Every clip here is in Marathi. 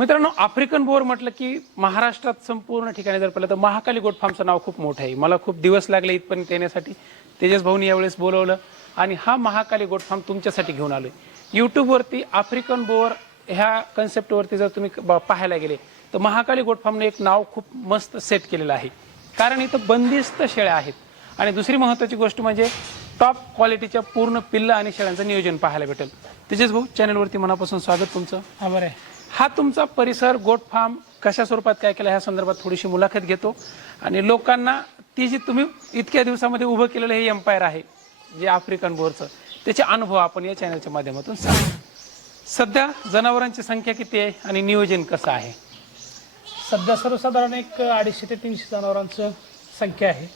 मित्रांनो आफ्रिकन बोर म्हटलं की महाराष्ट्रात संपूर्ण ठिकाणी जर पाहिलं तर महाकाली गोट फार्मचं नाव खूप मोठं आहे. मला खूप दिवस लागले इथपर्यंत येण्यासाठी. तेजस भाऊनी यावेळेस बोलवलं आणि हा महाकाली गोट फार्म तुमच्यासाठी घेऊन आलोय. यूट्यूबवरती आफ्रिकन बोअर ह्या कन्सेप्टवरती जर तुम्ही ब- पाहायला गेले तर महाकाली गोट फार्मने एक नाव खूप मस्त सेट केलेलं आहे. कारण इथं बंदिस्त शेळ्या आहेत. आणि दुसरी महत्वाची गोष्ट म्हणजे टॉप क्वालिटीच्या पूर्ण पिल्ल आणि शेळ्यांचं नियोजन पाहायला भेटेल. तेजस भाऊ चॅनलवरती मनापासून स्वागत तुमचं. हा बरं आहे. हा तुमचा परिसर गोट फार्म कशा स्वरूपात काय केला ह्या संदर्भात थोडीशी मुलाखत घेतो. आणि लोकांना ती जी तुम्ही इतक्या दिवसामध्ये उभं केलेलं हे एम्पायर आहे जे आफ्रिकन बोरचं त्याचे अनुभव आपण या चॅनलच्या माध्यमातून सांगू. सध्या जनावरांची संख्या किती आहे आणि नियोजन कसं आहे? सध्या सर्वसाधारण एक अडीचशे ते तीनशे जनावरांचं संख्या आहे.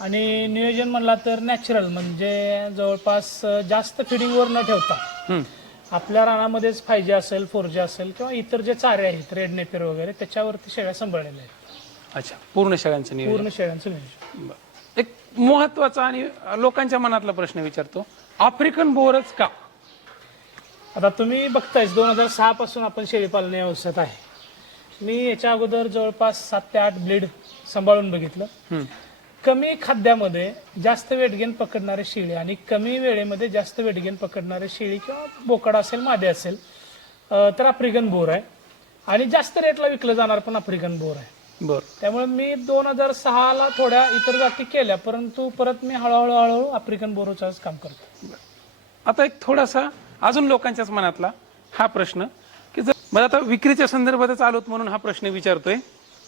आणि नियोजन म्हणला तर नॅचरल म्हणजे जवळपास जास्त फिडिंगवर न ठेवता. आपल्या रानामध्येच फाय जी असेल फोर जी असेल किंवा इतर जे चारे आहेत रेड नेपेर वगैरे त्याच्यावरती शेळ्या सांभाळलेल्या आहेत. अच्छा पूर्ण शेळ्यांचं नियोजन. पूर्ण शेळ्यांचं नियोजन. बरं. एक महत्त्वाचा आणि लोकांच्या मनातला प्रश्न विचारतो. आफ्रिकन बोरच का? आता तुम्ही बघतायच दोन हजार सहा पासून आपण शेळीपालन या व्यवसायात आहे. मी याच्या अगोदर जवळपास सात ते आठ ब्लीड सांभाळून बघितलं. हम्म. कमी खाद्यामध्ये जास्त वेट गेन पकडणारे शेळी आणि कमी वेळेमध्ये जास्त वेट गेन पकडणारे शेळी किंवा बोकड असेल मादे असेल तर आफ्रिकन बोर आहे. आणि जास्त रेटला विकलं जाणार पण आफ्रिकन बोर आहे. बर. त्यामुळे मी दोन हजार सहाला थोड्या इतर जाती केल्या परंतु परत मी हळूहळू हळूहळू आफ्रिकन बोरोचाच काम करतो. आता एक थोडासा अजून लोकांच्याच मनातला हा प्रश्न की जर मला आता विक्रीच्या संदर्भातच आलोत म्हणून हा प्रश्न विचारतोय.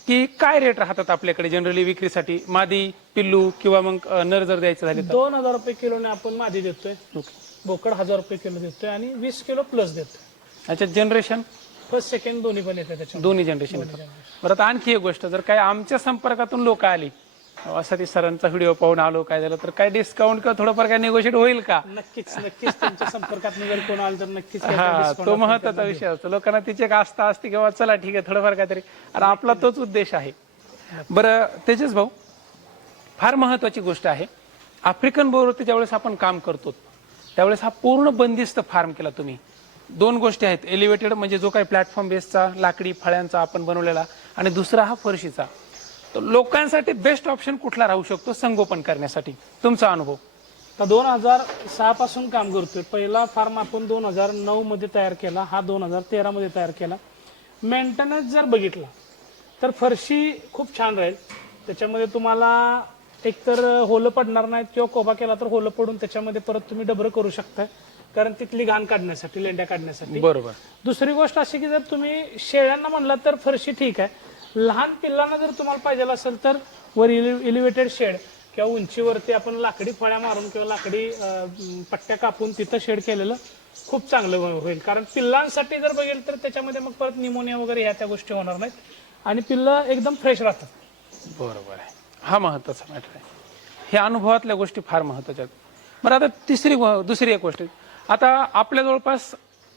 की काय रेट राहतात आपल्याकडे जनरली विक्रीसाठी? मादी पिल्लू किंवा मग अ, नर जर द्यायचं झाले तर? दोन हजार रुपये किलोने आपण मादी देतोय. ओके. बोकड हजार रुपये किलो देतोय आणि वीस किलो प्लस देतोय. अच्छा जनरेशन फर्स्ट सेकंड दोन्ही पण येते त्याच्यामध्ये. दोन्ही जनरेशन बरं आता आणखी एक गोष्ट जर काय आमच्या संपर्कातून लोक आली असा ती सरांचा व्हिडिओ पाहून आलो काय झालं तर काय डिस्काउंट किंवा थोडंफार काय निगोशिएट होईल का? नक्कीच नक्कीच. तुमच्या संपर्कात जर कोण आलं तर नक्कीच हा तो महत्त्वाचा विषय असतो. लोकांना तिची एक आस्था असते किंवा चला ठीक आहे थोडंफार काहीतरी. आणि आपला तोच उद्देश आहे. बरं तेजस भाऊ फार महत्वाची गोष्ट आहे. आफ्रिकन बोरवरती ज्यावेळेस आपण काम करतो त्यावेळेस हा पूर्ण बंदिस्त फार्म केला तुम्ही. दोन गोष्टी आहेत. एलिव्हेटेड म्हणजे जो काही प्लॅटफॉर्म बेसचा लाकडी फळ्यांचा आपण बनवलेला आणि दुसरा हा फरशीचा. तर लोकांसाठी बेस्ट ऑप्शन कुठला राहू शकतो संगोपन करण्यासाठी? तुमचा अनुभव? आता दोन हजार सहा पासून काम करतोय. पहिला फार्म आपण दोन हजार नऊ मध्ये तयार केला. हा दोन हजार तेरा मध्ये तयार केला. मेंटेनन्स जर बघितला तर फरशी खूप छान राहील. त्याच्यामध्ये तुम्हाला एकतर होलं पडणार नाहीत किंवा कोबा केला तर होलं पडून त्याच्यामध्ये परत तुम्ही डबरं करू शकता कारण तिथली घाण काढण्यासाठी लेंड्या काढण्यासाठी. बरोबर. दुसरी गोष्ट अशी की जर तुम्ही शेळ्यांना म्हणलं तर फरशी ठीक आहे. लहान पिल्लांना जर तुम्हाला पाहिजे असेल तर वर इलिव्हेटेड शेड किंवा उंचीवरती आपण लाकडी फळ्या मारून किंवा लाकडी पट्ट्या कापून तिथं शेड केलेलं खूप चांगलं हो- होईल. कारण पिल्लांसाठी जर बघेल तर त्याच्यामध्ये मग परत निमोनिया वगैरे ह्या त्या गोष्टी होणार नाहीत. आणि पिल्लं एकदम फ्रेश राहतात. बरोबर आहे. हा महत्त्वाचा मॅटर आहे. हे अनुभवातल्या गोष्टी फार महत्त्वाच्या आहेत. बरं आता तिसरी दुसरी एक गोष्ट आता आपल्या जवळपास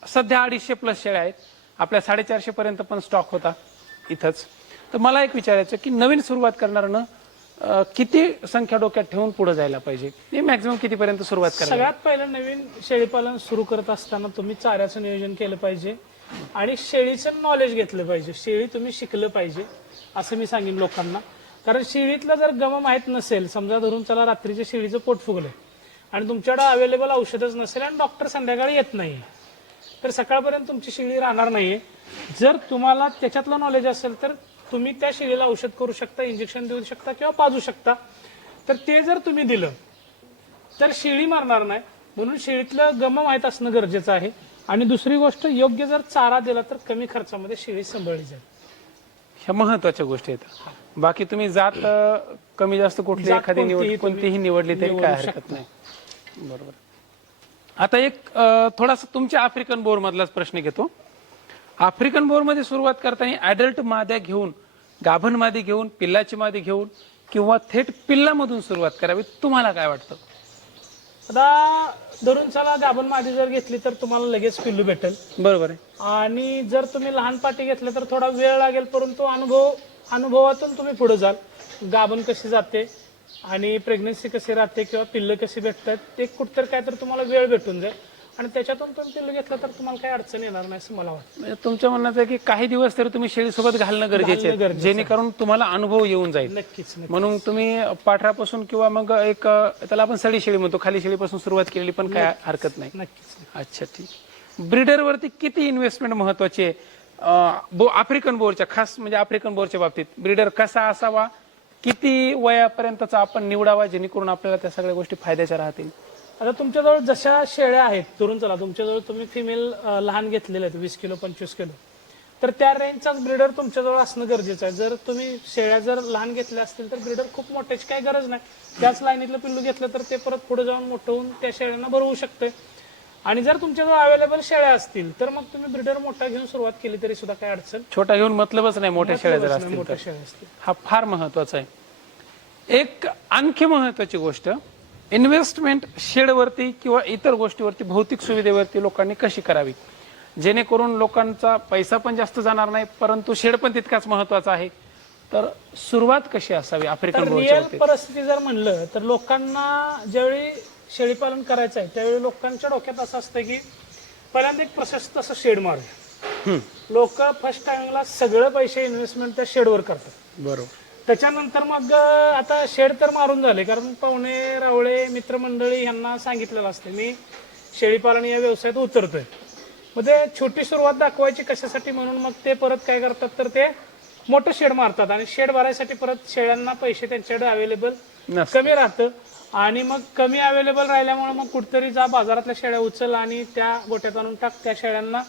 सध्या अडीचशे प्लस शेळ्या आहेत. आपल्या साडेचारशे पर्यंत पण स्टॉक होता इथंच. तर मला एक विचारायचं की नवीन सुरुवात करणारनं किती संख्या डोक्यात ठेवून पुढे जायला पाहिजे? हे मॅक्झिमम कितीपर्यंत सुरुवात करायला सगळ्यात पहिलं नवीन शेळीपालन सुरू करत असताना तुम्ही चाऱ्याचं नियोजन केलं पाहिजे आणि शेळीचं नॉलेज घेतलं पाहिजे. शेळी तुम्ही शिकलं पाहिजे असं मी सांगेन लोकांना. कारण शेळीतलं जर गम माहीत नसेल समजा धरून चला रात्रीच्या शेळीचं पोट फुगलंय आणि तुमच्याकडे अवेलेबल औषधच नसेल आणि डॉक्टर संध्याकाळी येत नाही तर सकाळपर्यंत तुमची शेळी राहणार नाहीये. जर तुम्हाला त्याच्यातलं नॉलेज असेल तर तुम्ही त्या शेळीला औषध करू शकता इंजेक्शन देऊ शकता किंवा पाजू शकता. तर ते जर तुम्ही दिलं तर शेळी मारणार नाही. म्हणून शेळीतलं गम माहीत असणं गरजेचं आहे. आणि दुसरी गोष्ट योग्य जर चारा दिला तर कमी खर्चामध्ये शेळी सांभाळली जाईल. ह्या महत्त्वाच्या गोष्टी आहेत. बाकी तुम्ही जात कमी जास्त कुठली एखादी निवड कोणतीही निवडली तरी काय हरकत नाही. बरोबर. आता एक थोडासा तुमच्या आफ्रिकन बोर मधलाच प्रश्न घेतो. आफ्रिकन बोरमध्ये सुरुवात करताना ऍडल्ट माद्या घेऊन गाभण मादी घेऊन पिल्लाची मादी घेऊन किंवा थेट पिल्लामधून सुरुवात करावी. तुम्हाला काय वाटतं? आता धरून चला गाभण मादी जर घेतली तर तुम्हाला लगेच पिल्लू भेटेल. बरोबर आहे. आणि जर तुम्ही लहान पाटी घेतलं तर थोडा वेळ लागेल परंतु अनुभव अनुभवातून तुम्ही पुढे जाल. गाभण कशी जाते आणि प्रेग्नन्सी कशी राहते किंवा पिल्लं कशी भेटतात ते कुठतर काय तर तुम्हाला वेळ भेटून जाईल. आणि त्याच्यातून तुम्ही पिल्लू घेतलं तर तुम्हाला काही अडचण येणार नाही असं मला वाटतं. म्हणजे तुमच्या म्हणण्याचं आहे की काही दिवस तरी तुम्ही शेळीसोबत घालणं गरजेचे आहे. गरजेचं जेणेकरून तुम्हाला अनुभव येऊन जाईल. नक्कीच नक्की. म्हणून तुम्ही पाठरापासून किंवा मग एक अ, त्याला आपण सडी शेळी म्हणतो खाली शेळीपासून सुरुवात केलेली पण काय हरकत नाही. नक्कीच अच्छा ठीक. ब्रिडरवरती किती इन्व्हेस्टमेंट महत्वाची आहे? अ, बो आफ्रिकन बोरच्या खास म्हणजे आफ्रिकन बोरच्या बाबतीत ब्रिडर कसा असावा? किती वयापर्यंतचा आपण निवडावा जेणेकरून आपल्याला त्या सगळ्या गोष्टी फायद्याच्या राहतील? आता तुमच्याजवळ जशा शेळ्या आहेत धरून चला तुमच्याजवळ तुम्ही फिमेल लहान घेतलेले आहेत वीस किलो पंचवीस किलो. तर त्या रेंजचाच ब्रिडर तुमच्याजवळ असणं गरजेचं आहे. जर तुम्ही शेळ्या जर लहान घेतल्या असतील तर ब्रिडर खूप मोठ्याची काही गरज नाही. त्याच लाईनीतलं पिल्लू घेतलं तर ते परत पुढे जाऊन मोठं होऊन त्या शेळ्यांना भरवू शकते आणि जर तुमच्याजवळ अवेलेबल शेळ्या असतील तर मग तुम्ही ब्रिडर मोठा घेऊन सुरुवात केली तरी सुद्धा काही अडचण. छोटा घेऊन मतलबच नाही मोठ्या शेळ्या जर असतील मोठ्या शेळ्या असतील. हा फार महत्त्वाचा आहे. एक आणखी महत्वाची गोष्ट इन्व्हेस्टमेंट शेडवरती किंवा इतर गोष्टीवरती भौतिक सुविधेवरती लोकांनी कशी करावी? जेणेकरून लोकांचा पैसा पण जास्त जाणार नाही परंतु शेड पण तितकाच महत्त्वाचा आहे. तर सुरुवात कशी असावी आफ्रिकन रिअल परिस्थिती जर म्हणलं तर लोकांना ज्यावेळी शेळीपालन करायचं आहे त्यावेळी लोकांच्या डोक्यात असं असतं की पहिल्यांदा एक प्रशस्त असं शेड मारूया. लोक फर्स्ट टाइमिंगला सगळं पैसे इन्व्हेस्टमेंट त्या शेडवर करतात. बरोबर. त्याच्यानंतर मग आता शेड तर मारून झाले कारण पाहुणे रावळे मित्रमंडळी यांना सांगितलेलं असते मी शेळीपालन या व्यवसायात उतरतोय. मग ते छोटी सुरुवात दाखवायची कशासाठी म्हणून मग ते परत काय करतात तर ते मोठं शेड मारतात आणि शेड भरायसाठी परत शेळ्यांना पैसे त्यांच्याकडे अवेलेबल. कमी राहतं. आणि मग कमी अवेलेबल राहिल्यामुळे मग कुठतरी जा बाजारातल्या शेळ्या उचल आणि त्या गोट्यात आणून टाक त्या शेळ्यांना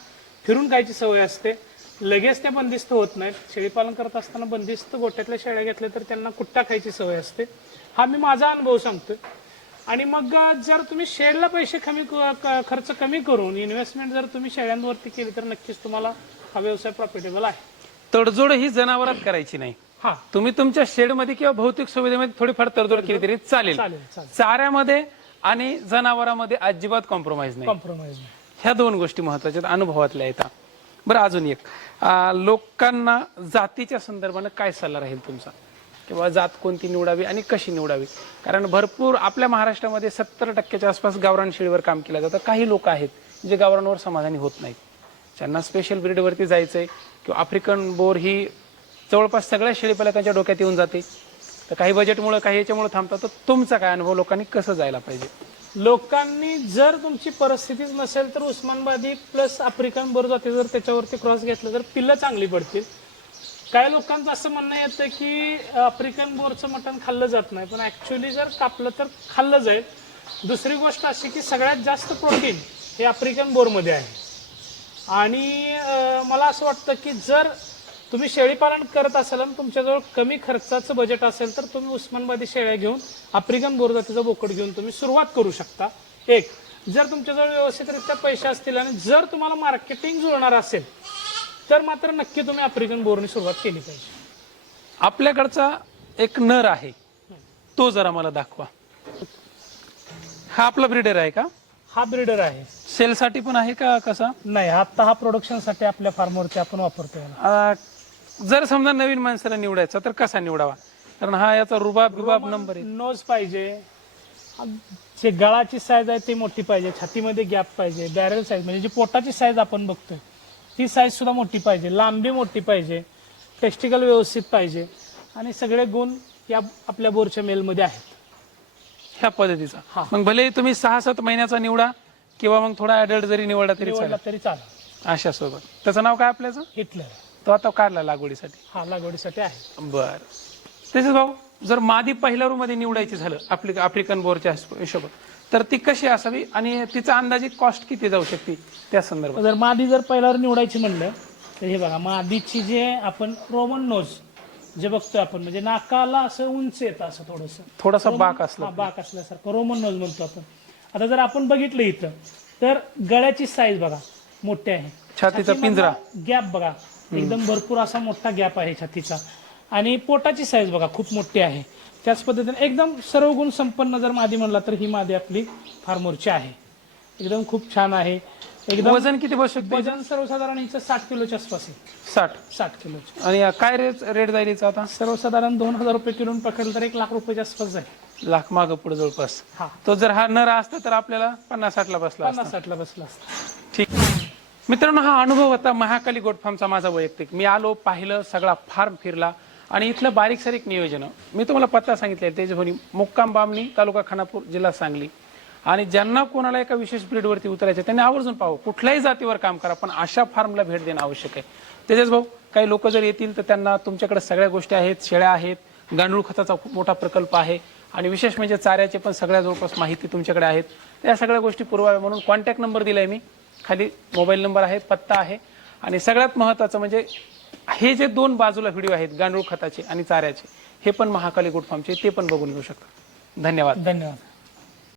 फिरून खायची सवय असते. लगेच ते बंदिस्त होत नाहीत. शेळीपालन करत असताना बंदिस्त गोट्यातल्या शेळ्या घेतल्या तर त्यांना कुट्टा खायची सवय असते. हा मी माझा अनुभव सांगतोय. आणि मग जर तुम्ही शेडला पैसे कमी खर्च कमी करून इन्व्हेस्टमेंट जर तुम्ही शेळ्यांवरती केली तर नक्कीच तुम्हाला हा व्यवसाय प्रॉफिटेबल आहे. तडजोड ही जनावरात करायची नाही. हा. तुम्ही तुमच्या शेडमध्ये किंवा भौतिक सुविधेमध्ये थोडीफार तडजोड केली तरी चालेल. चालेल चालेल. चाऱ्यामध्ये आणि जनावरांमध्ये अजिबात कॉम्प्रोमाइज नाही. कॉम्प्रोमाइज नाही. ह्या दोन गोष्टी महत्त्वाच्या आहेत, अनुभवातल्या येतात बरं अजून एक. लोकांना जातीच्या संदर्भानं काय सल्ला राहील तुमचा? किंवा जात कोणती निवडावी आणि कशी निवडावी? कारण भरपूर आपल्या महाराष्ट्रामध्ये सत्तर टक्क्याच्या आसपास गावरान शेळीवर काम केलं जातं. काही लोक आहेत जे गावरांवर समाधानी होत नाहीत. ज्यांना स्पेशल ब्रीडवरती जायचं आहे किंवा आफ्रिकन बोर ही जवळपास सगळ्या शेळीपालकांच्या डोक्यात येऊन जाते. तर काही बजेटमुळं काही याच्यामुळे थांबतात. तर तुमचा काय अनुभव? लोकांनी कसं जायला पाहिजे? लोकांनी जर तुमची परिस्थितीच नसेल तर उस्मानबादी प्लस आफ्रिकन बरोबर जाते जर त्याच्यावरती क्रॉस घेतलं तर पिल्लं चांगली पडतील. काही लोकांचं असं म्हणणं येतं की आफ्रिकन बोरचं मटण खाल्लं जात नाही पण ॲक्च्युली जर कापलं तर खाल्लं जाईल दुसरी गोष्ट अशी की सगळ्यात जास्त प्रोटीन हे आफ्रिकन बोरमध्ये आहे. आणि मला असं वाटतं की जर तुम्ही शेळीपालन करत असाल आणि तुमच्याजवळ कमी खर्चाचं बजेट असेल तर तुम्ही उस्मानबादी शेळ्या घेऊन आफ्रिकन बोर जातीचा बोकड घेऊन तुम्ही सुरुवात करू शकता. एक जर तुमच्याजवळ व्यवस्थितरित्या पैसे असतील आणि जर तुम्हाला मार्केटिंग जुळणार असेल तर मात्र नक्की तुम्ही आफ्रिकन बोरनी सुरुवात केली पाहिजे. आपल्याकडचा एक नर आहे. तो जरा मला दाखवा. हा आपला ब्रीडर आहे का? हा ब्रीडर आहे. सेलसाठी पण आहे का कसा? नाही आता हा प्रोडक्शनसाठी आपल्या फार्मवरती आपण वापरतोय. अं, जर समजा नवीन माणसाला निवडायचा तर कसा निवडावा? कारण हा याचा रुबाब बिबाब नंबर आहे नोज पाहिजे. जे गळाची साईज आहे ती मोठी पाहिजे. छातीमध्ये गॅप पाहिजे. बॅरल साईज म्हणजे जी पोटाची साईज आपण बघतोय ती साईज सुद्धा मोठी पाहिजे. लांबी मोठी पाहिजे. टेस्टिकल व्यवस्थित पाहिजे. आणि सगळे गुण या आपल्या बोरच्या मेलमध्ये आहेत. ह्या पद्धतीचा. हा. मग भले तुम्ही सहा सात महिन्याचा निवडा किंवा मग थोडा ऍडल्ट जरी निवडला तरी निवडला चालेल. तरी चालेल. अशा सोबत त्याचं नाव काय आपल्याचं? हिटलर तो आता काढला लागवडीसाठी? हा लागवडीसाठी आहे. बर. तसेच भाऊ जर मादी पहिल्या मध्ये निवडायची झालं आपली आफ्रिकन बोरच्या हिशोबात तर ती कशी असावी आणि तिचा अंदाजे कॉस्ट किती जाऊ शकते त्या संदर्भात? जर मादी जर पहिल्यावर निवडायची म्हणलं तर हे बघा मादीची जे आपण रोमन नोज जे बघतोय आपण म्हणजे नाकाला असं उंच येतं असं थोडंसं. थोडासा बाक असला हा बाक असल्यासारखं रोमन नोज म्हणतो आपण. आता जर आपण बघितलं इथं तर गळ्याची साईज बघा मोठी आहे. छातीचा पिंजरा. गॅप बघा एकदम भरपूर असा मोठा गॅप आहे छातीचा. आणि पोटाची साईज बघा खूप मोठी आहे. त्याच पद्धतीने एकदम सर्व गुण संपन्न जर मादी म्हणला तर ही मादी आपली फार्मोरची आहे. एकदम खूप छान आहे. एकदम वजन किती बसू शकते? वजन सर्वसाधारण हिचं साठ किलोच्या आसपास आहे. साठ. साठ किलोचं. आणि काय रेट रेट जाईल याचा आता? सर्वसाधारण दोन हजार रुपये किलो पकडलं तर एक लाख रुपयाच्या आसपास जाईल. लाख माग पुढे जवळपास. हा. तो जर हा नर असता तर आपल्याला पन्नास साठला बसला असता. पन्नास साठला बसला असता. ठीक. मित्रांनो हा अनुभव होता महाकाली गोट फार्मचा माझा वैयक्तिक. मी आलो पाहिलं सगळा फार्म फिरला आणि इथलं बारीक सारीक नियोजन. मी तुम्हाला पत्ता सांगितले तेजभोनी मुक्काम बामणी तालुका खानापूर जिल्हा सांगली. आणि ज्यांना कोणाला एका विशेष ब्रीडवरती उतरायचं त्यांनी आवर्जून पाहू कुठल्याही जातीवर काम करा पण अशा फार्मला भेट देणं आवश्यक आहे. तेजस भाऊ काही लोक जर येतील तर त्यांना तुमच्याकडे सगळ्या गोष्टी आहेत शेळ्या आहेत गांडूळ खताचा खूप मोठा प्रकल्प आहे आणि विशेष म्हणजे चाऱ्याचे पण सगळ्या जवळपास माहिती तुमच्याकडे आहेत. त्या सगळ्या गोष्टी पुरवाव्या म्हणून कॉन्टॅक्ट नंबर दिलाय मी. खाली मोबाईल नंबर आहे पत्ता आहे. आणि सगळ्यात महत्त्वाचं म्हणजे हे जे दोन बाजूला व्हिडिओ आहेत गांडूळ खताचे आणि चाऱ्याचे हे पण महाकाली गुड फार्मचे ते पण बघून घेऊ शकता. धन्यवाद. धन्यवाद.